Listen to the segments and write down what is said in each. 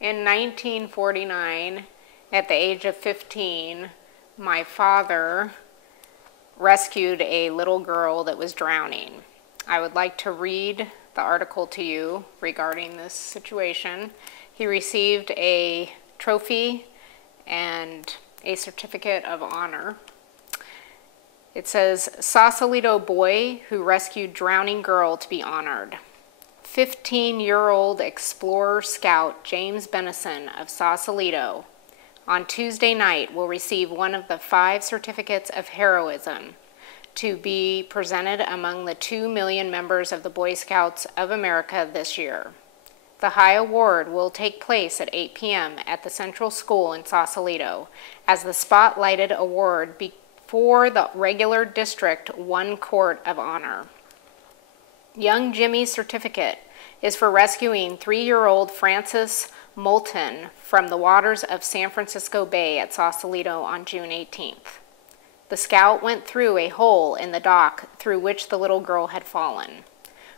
In 1949, at the age of 15, my father rescued a little girl that was drowning. I would like to read the article to you regarding this situation. He received a trophy and a certificate of honor. It says, Sausalito boy who rescued drowning girl to be honored. 15-year-old explorer scout James Benison of Sausalito on Tuesday night will receive one of the 5 certificates of heroism to be presented among the 2 million members of the Boy Scouts of America this year. The high award will take place at 8 p.m. at the Central School in Sausalito as the spotlighted award before the regular District 1 Court of Honor. Young Jimmy's certificate is for rescuing 3-year-old Frances Moulton from the waters of San Francisco Bay at Sausalito on June 18th. The scout went through a hole in the dock through which the little girl had fallen.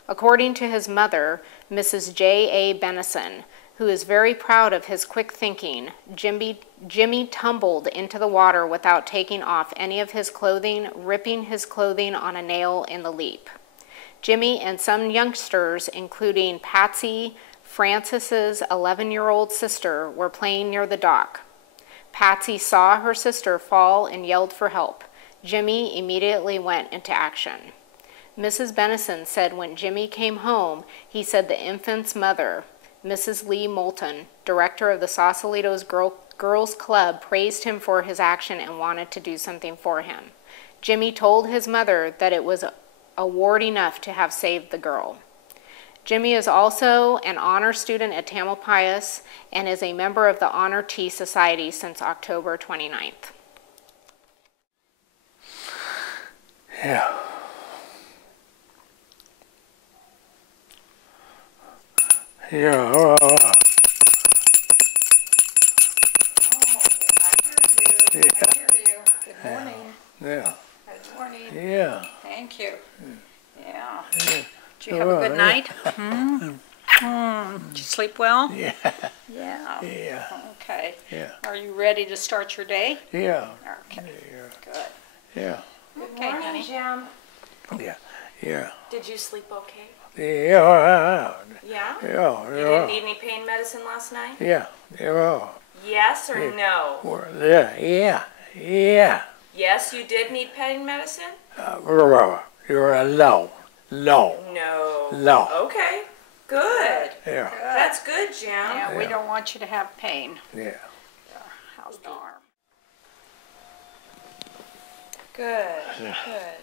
According to his mother, Mrs. J.A. Benison, who is very proud of his quick thinking, Jimmy tumbled into the water without taking off any of his clothing, ripping his clothing on a nail in the leap. Jimmy and some youngsters, including Patsy, Frances's 11-year-old sister, were playing near the dock. Patsy saw her sister fall and yelled for help. Jimmy immediately went into action. Mrs. Benison said when Jimmy came home, he said the infant's mother, Mrs. Lee Moulton, director of the Sausalito's Girls Club, praised him for his action and wanted to do something for him. Jimmy told his mother that it was award enough to have saved the girl. Jimmy is also an honor student at Tamalpais and is a member of the Honor Tea Society since October 29th. Yeah. Yeah. Oh, I hear you. Yeah. I hear you. Good morning. Yeah. Good morning. Yeah. Thank you. Yeah. Yeah. Did you have a good night? Did you sleep well? Yeah. Yeah. Yeah. Okay. Yeah. Are you ready to start your day? Yeah. Okay. Yeah. Good. Yeah. Okay, honey. Jim. Yeah. Yeah. Did you sleep okay? Yeah. Yeah? Yeah. You didn't need any pain medicine last night? Yeah. Yeah. Yes or no? Yeah. Yeah. Yeah. Yes, you did need pain medicine? You're a no. No. No. No. Okay. Good. Yeah. That's good, Jim. Yeah, we don't want you to have pain. Yeah. How's the arm? Good. Yeah. Good.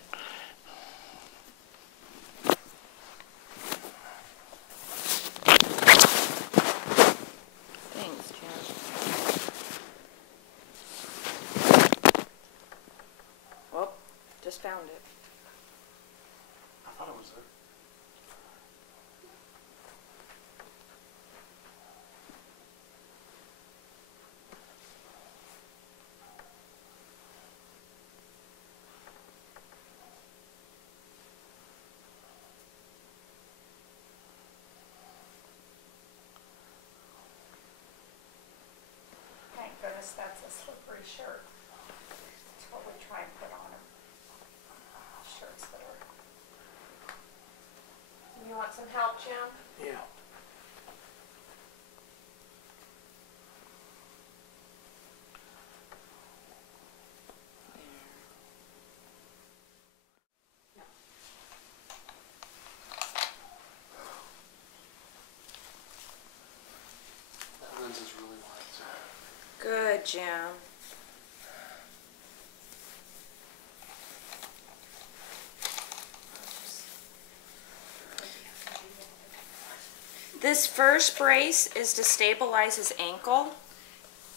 Thanks, Jim. Well, just found it. I thought it was there. Thank goodness that's a slippery shirt. That's what we try and put on them. Shirts that are... You want some help, Jim? Yeah. That lens is really wide. Good, Jim. This first brace is to stabilize his ankle.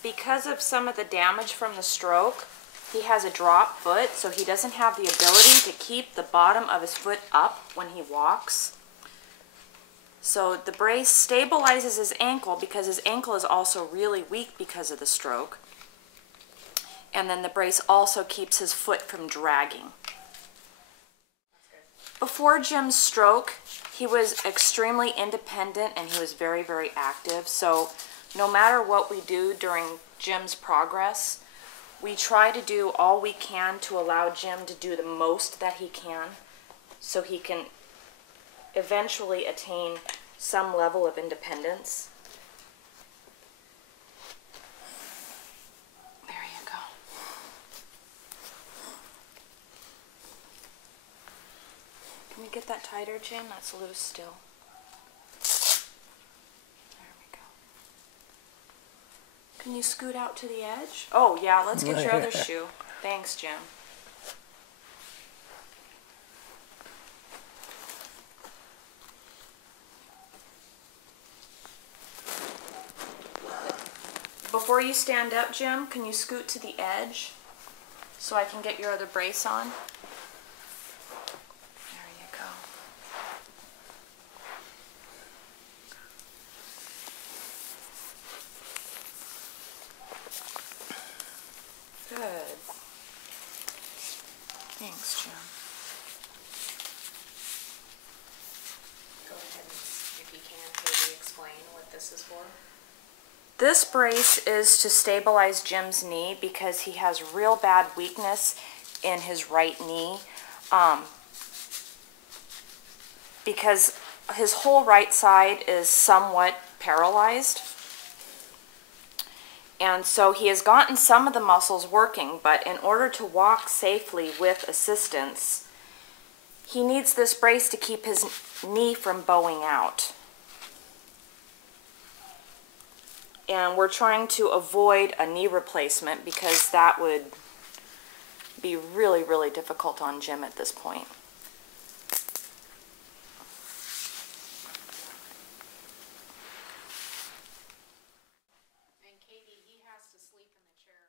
Because of some of the damage from the stroke, he has a drop foot, so he doesn't have the ability to keep the bottom of his foot up when he walks. So the brace stabilizes his ankle because his ankle is also really weak because of the stroke. And then the brace also keeps his foot from dragging. Before Jim's stroke, he was extremely independent and he was very, very active. So no matter what we do during Jim's progress, we try to do all we can to allow Jim to do the most that he can so he can eventually attain some level of independence. There you go. Can we get that tighter, Jim? That's loose still. There we go. Can you scoot out to the edge? Oh, yeah, let's get your other shoe. Thanks, Jim. Before you stand up, Jim, can you scoot to the edge so I can get your other brace on? There you go. Good. Thanks, Jim. Go ahead and, if you can, maybe explain what this is for. This brace is to stabilize Jim's knee because he has real bad weakness in his right knee. Because his whole right side is somewhat paralyzed. And so he has gotten some of the muscles working, but in order to walk safely with assistance, he needs this brace to keep his knee from bowing out. And we're trying to avoid a knee replacement because that would be really, really difficult on Jim at this point. And Katie, he has to sleep in the chair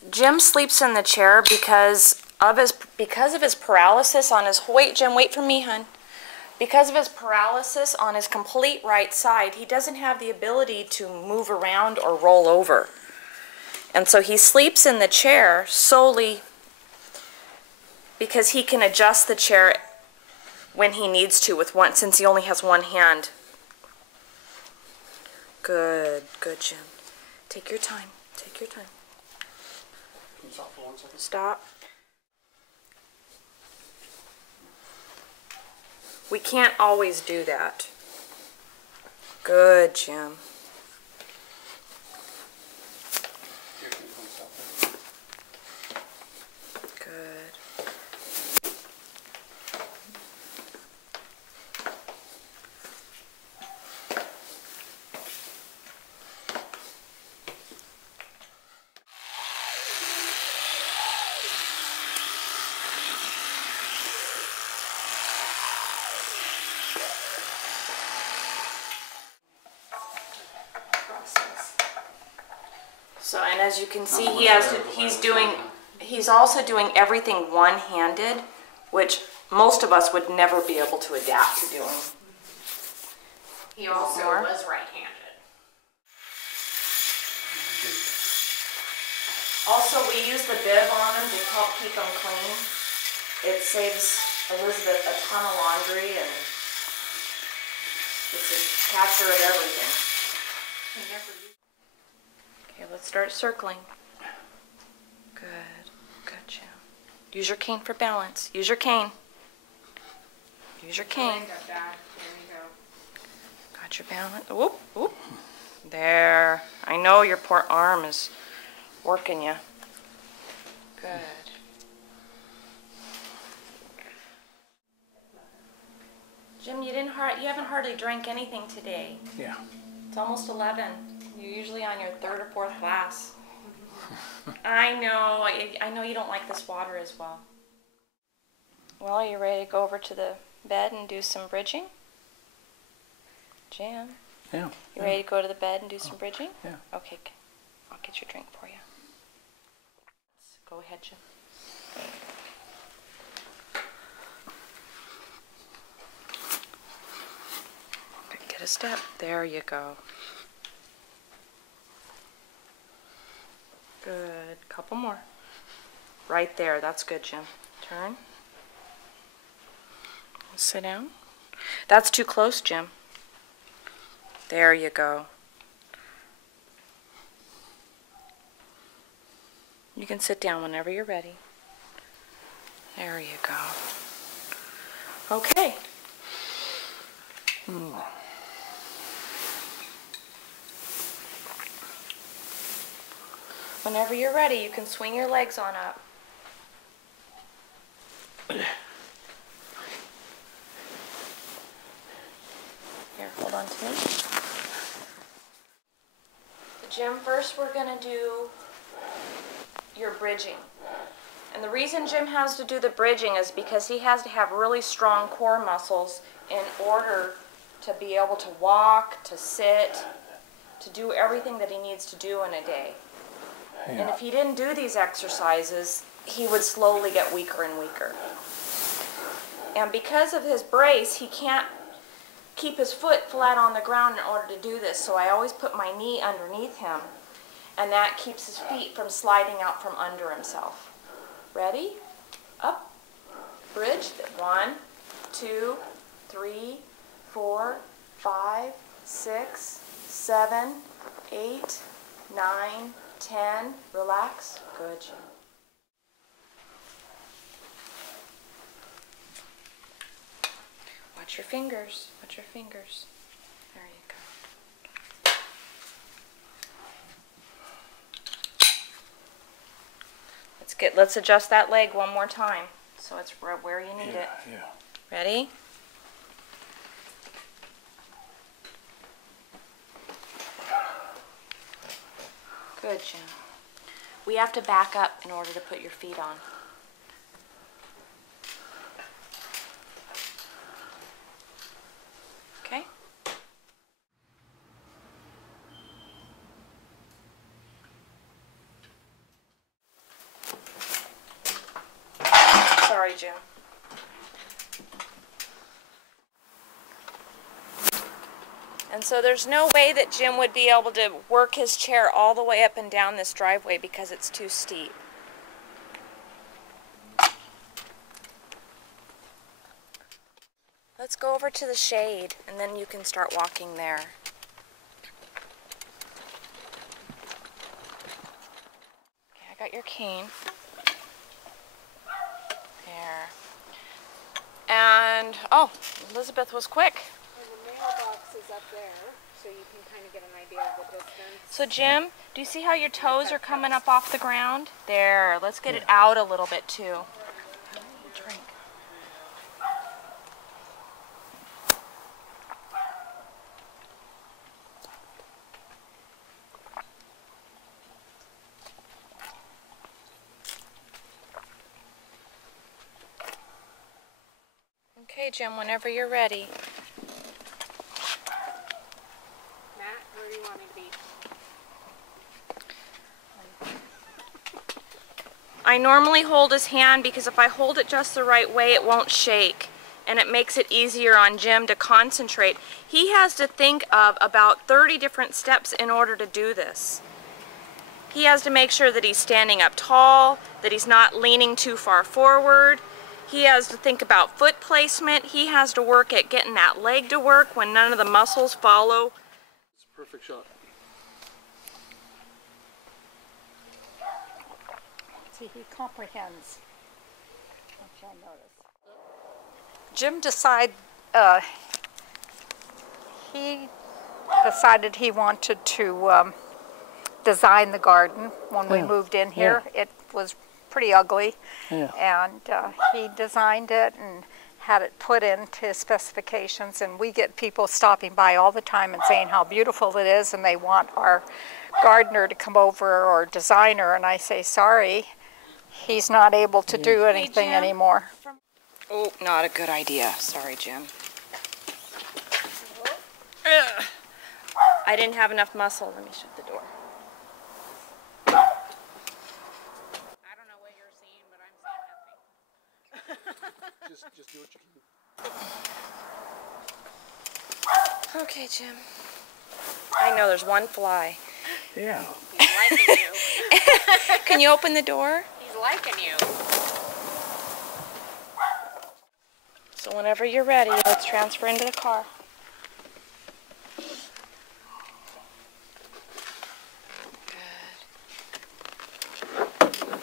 because... Jim sleeps in the chair because of his paralysis on his... Wait, Jim, wait for me, hon. Because of his paralysis on his complete right side, he doesn't have the ability to move around or roll over. And so he sleeps in the chair solely because he can adjust the chair when he needs to with one, since he only has one hand. Good, good, Jim. Take your time, take your time. Can you stop for 1 second? Stop. We can't always do that. Good, Jim. Here, can you stop there? Good. So, and as you can see, he's also doing everything one-handed, which most of us would never be able to adapt to doing. He also More? was right-handed. Also, we use the bib on him to help keep him clean. It saves Elizabeth a ton of laundry, and it's a capture of everything. Okay, let's start circling. Good, good, Jim. Use your cane for balance. Use your cane. Use your cane. Got that. There you go. Got your balance. Whoop, whoop. There. I know your poor arm is working you. Good. Jim, you haven't hardly drank anything today. Yeah. It's almost 11. You're usually on your 3rd or 4th glass. I know you don't like this water as well. Well, are you ready to go over to the bed and do some bridging? Jim, Yeah. you ready to go to the bed and do some bridging? Yeah. Okay, I'll get your drink for you. Go ahead, Jim. Get a step. There you go. Good. Couple more. Right there. That's good, Jim. Turn. Sit down. That's too close, Jim. There you go. You can sit down whenever you're ready. There you go. Okay. Whenever you're ready, you can swing your legs on up. Here, hold on to me. Jim, first we're going to do your bridging. And the reason Jim has to do the bridging is because he has to have really strong core muscles in order to be able to walk, to sit, to do everything that he needs to do in a day. Yeah. And if he didn't do these exercises, he would slowly get weaker and weaker. And because of his brace, he can't keep his foot flat on the ground in order to do this. So I always put my knee underneath him, and that keeps his feet from sliding out from under himself. Ready? Up, bridge. 1, 2, 3, 4, 5, 6, 7, 8, 9, 10. Relax. Good. Jim. Watch your fingers. Watch your fingers. There you go. Let's adjust that leg one more time so it's where you need it. Yeah. Ready? Good, Jim. We have to back up in order to put your feet on. Okay? Sorry, Jim. And so there's no way that Jim would be able to work his chair all the way up and down this driveway because it's too steep. Let's go over to the shade and then you can start walking there. Okay, I got your cane. There. And, oh, Elizabeth was quick. And the mailbox is up there, so you can kind of get an idea of the distance. So Jim, do you see how your toes are coming up off the ground? There, let's get it out a little bit too. Drink. Okay, Jim, whenever you're ready. Matt, where do you want me to be? I normally hold his hand because if I hold it just the right way, it won't shake. And it makes it easier on Jim to concentrate. He has to think of about 30 different steps in order to do this. He has to make sure that he's standing up tall, that he's not leaning too far forward. He has to think about foot placement. He has to work at getting that leg to work when none of the muscles follow. It's a perfect shot. See, he comprehends, which I notice. Jim decided he wanted to design the garden when we moved in here. It was pretty ugly, and he designed it and had it put into his specifications, and we get people stopping by all the time and saying how beautiful it is, and they want our gardener to come over or designer, and I say, sorry, he's not able to do anything Jim. anymore. Oh, not a good idea. Sorry, Jim. I didn't have enough muscle. Let me shut the door. I don't know what you're seeing, but I'm seeing nothing. Just do what you can. Okay, Jim. I know there's one fly. Yeah. He's liking you. Can you open the door? He's liking you. So whenever you're ready, let's transfer into the car. Good.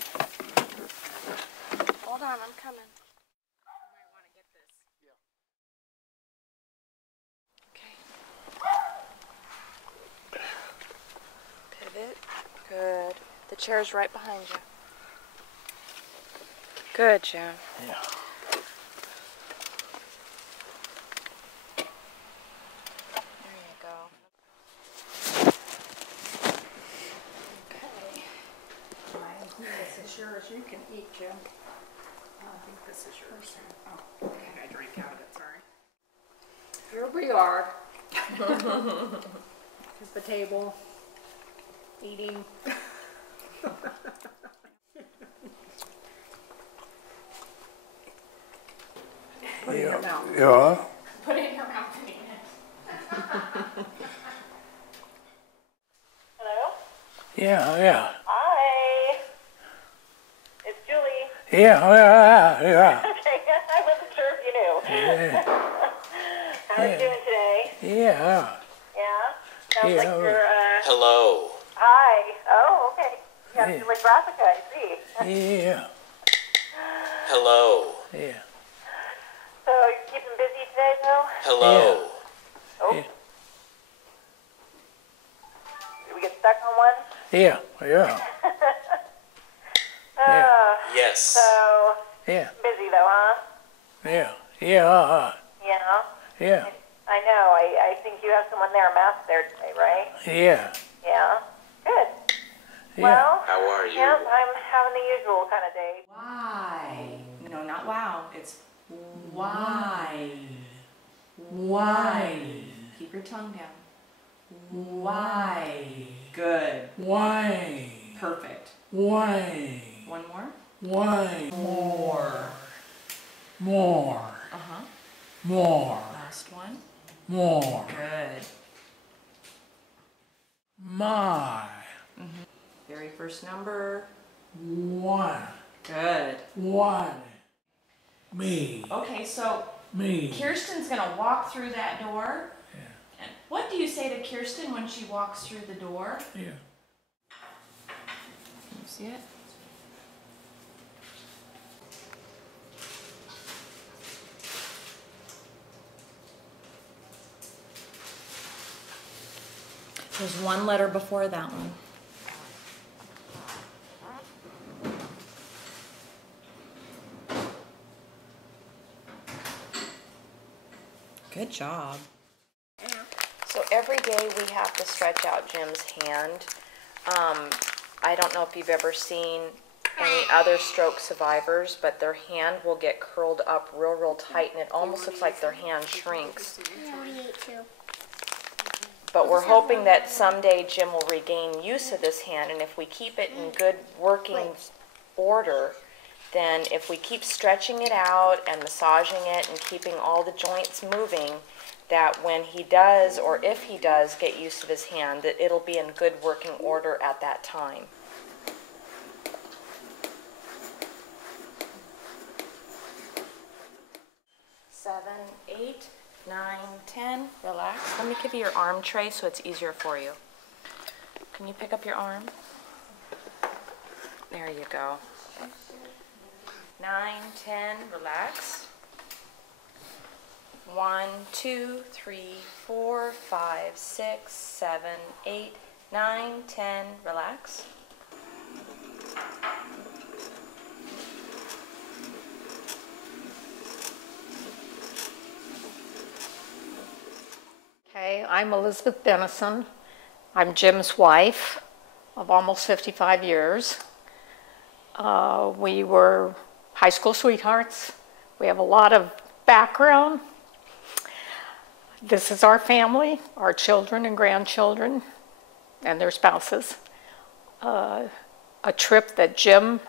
The chair's right behind you. Good, Jim. Yeah. There you go. This is yours. You can eat, Jim. I think this is yours. Oh, okay. I drank out of it. Sorry. Here we are. At the table, eating. Put it in your mouth. Yeah. Put it in your mouth and eat it. Hello? Yeah. Hi. It's Julie. Yeah. Okay, I wasn't sure if you knew. Yeah. How are you doing today? Yeah. Yeah? Sounds like Yeah. you're, Hello. hi. Oh, okay. You have Yeah. to like Brassica, I see. Yeah. Hello. Yeah. So you're keeping busy today, though? Hello. Oh. Yeah. Did we get stuck on one? Yeah. Uh, Yes. So, Yeah. busy though, huh? Yeah. Yeah. Yeah. I know. I think you have someone there, masked there today, right? Yeah. Yeah. Good. Yeah. Well, How are you? yeah, I'm having the usual kind of day. Why? No, not wow. It's why. Why? Keep your tongue down. Why? Good. Why? Perfect. Why? One more. Why? More. More. Uh-huh. More. Last one. More. Good. My. Very first number. One. Good. One. Me. Okay, so Me. Kirsten's gonna walk through that door. And what do you say to Kirsten when she walks through the door? Yeah. Can you see it? There's one letter before that one. Good job. So every day we have to stretch out Jim's hand. I don't know if you've ever seen any other stroke survivors, but their hand will get curled up real tight, and it almost looks like their hand shrinks. But we're hoping that someday Jim will regain use of this hand, and if we keep it in good working order, then if we keep stretching it out and massaging it and keeping all the joints moving, that when he does, or if he does get use of his hand, that it'll be in good working order at that time. Seven, 8, 9, 10. Relax. Let me give you your arm tray so it's easier for you. Can you pick up your arm? There you go. 9, 10. Relax. 1, 2, 3, 4, 5, 6, 7, 8, 9, 10. Relax. Okay, I'm Elizabeth Benison. I'm Jim's wife of almost 55 years. We were high school sweethearts. We have a lot of background. This is our family, our children and grandchildren, and their spouses. A trip that Jim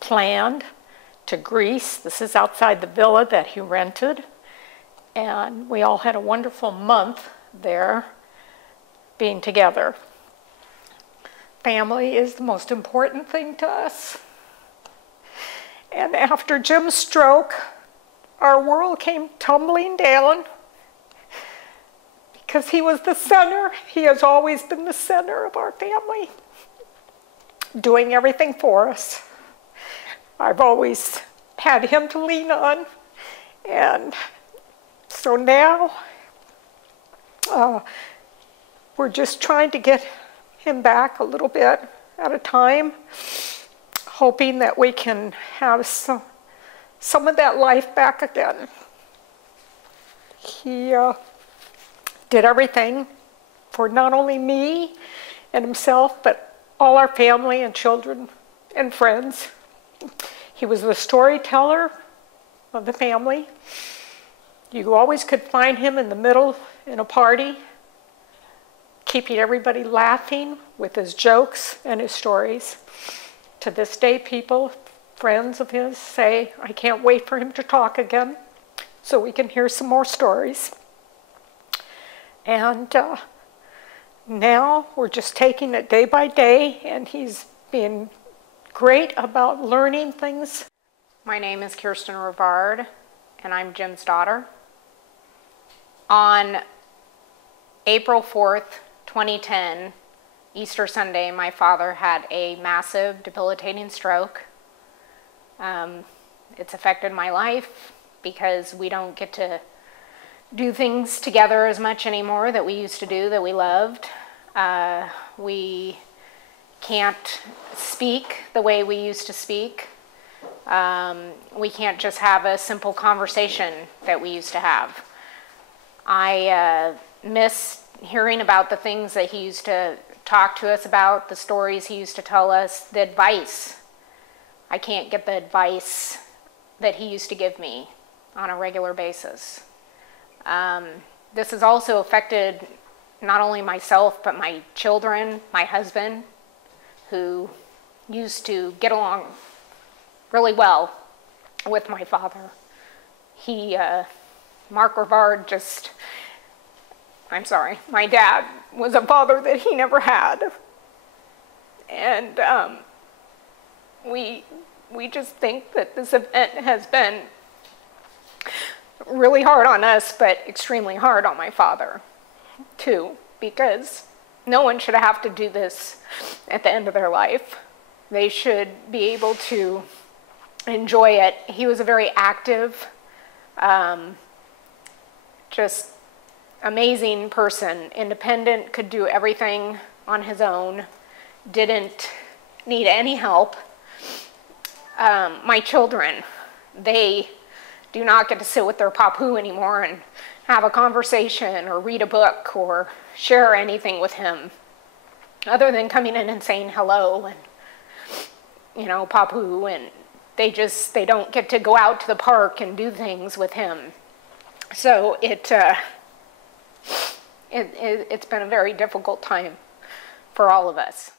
planned to Greece. This is outside the villa that he rented. And we all had a wonderful month there being together. Family is the most important thing to us. And after Jim's stroke, our world came tumbling down because he was the center. He has always been the center of our family, doing everything for us. I've always had him to lean on, and so now we're just trying to get him back a little bit at a time, hoping that we can have some of that life back again. He did everything for not only me and himself, but all our family and children and friends. He was the storyteller of the family. You always could find him in the middle in a party, keeping everybody laughing with his jokes and his stories. To this day, people, friends of his, say, I can't wait for him to talk again so we can hear some more stories. And now we're just taking it day by day, and he's being great about learning things. My name is Kirsten Rivard, and I'm Jim's daughter. On April 4th, 2010, Easter Sunday, my father had a massive, debilitating stroke. It's affected my life because we don't get to do things together as much anymore that we used to do, that we loved. We can't speak the way we used to speak. We can't just have a simple conversation that we used to have. I miss hearing about the things that he used to talk to us about, the stories he used to tell us, the advice. I can't get the advice that he used to give me on a regular basis. This has also affected not only myself, but my children, my husband, who used to get along really well with my father. Mark Rivard my dad was a father that he never had. And we just think that this event has been really hard on us, but extremely hard on my father, too, because no one should have to do this at the end of their life. They should be able to enjoy it. He was a very active, just amazing person, independent, could do everything on his own, didn't need any help. My children, they do not get to sit with their papu anymore and have a conversation or read a book or share anything with him other than coming in and saying hello and, papu, and they don't get to go out to the park and do things with him. So it's been a very difficult time for all of us.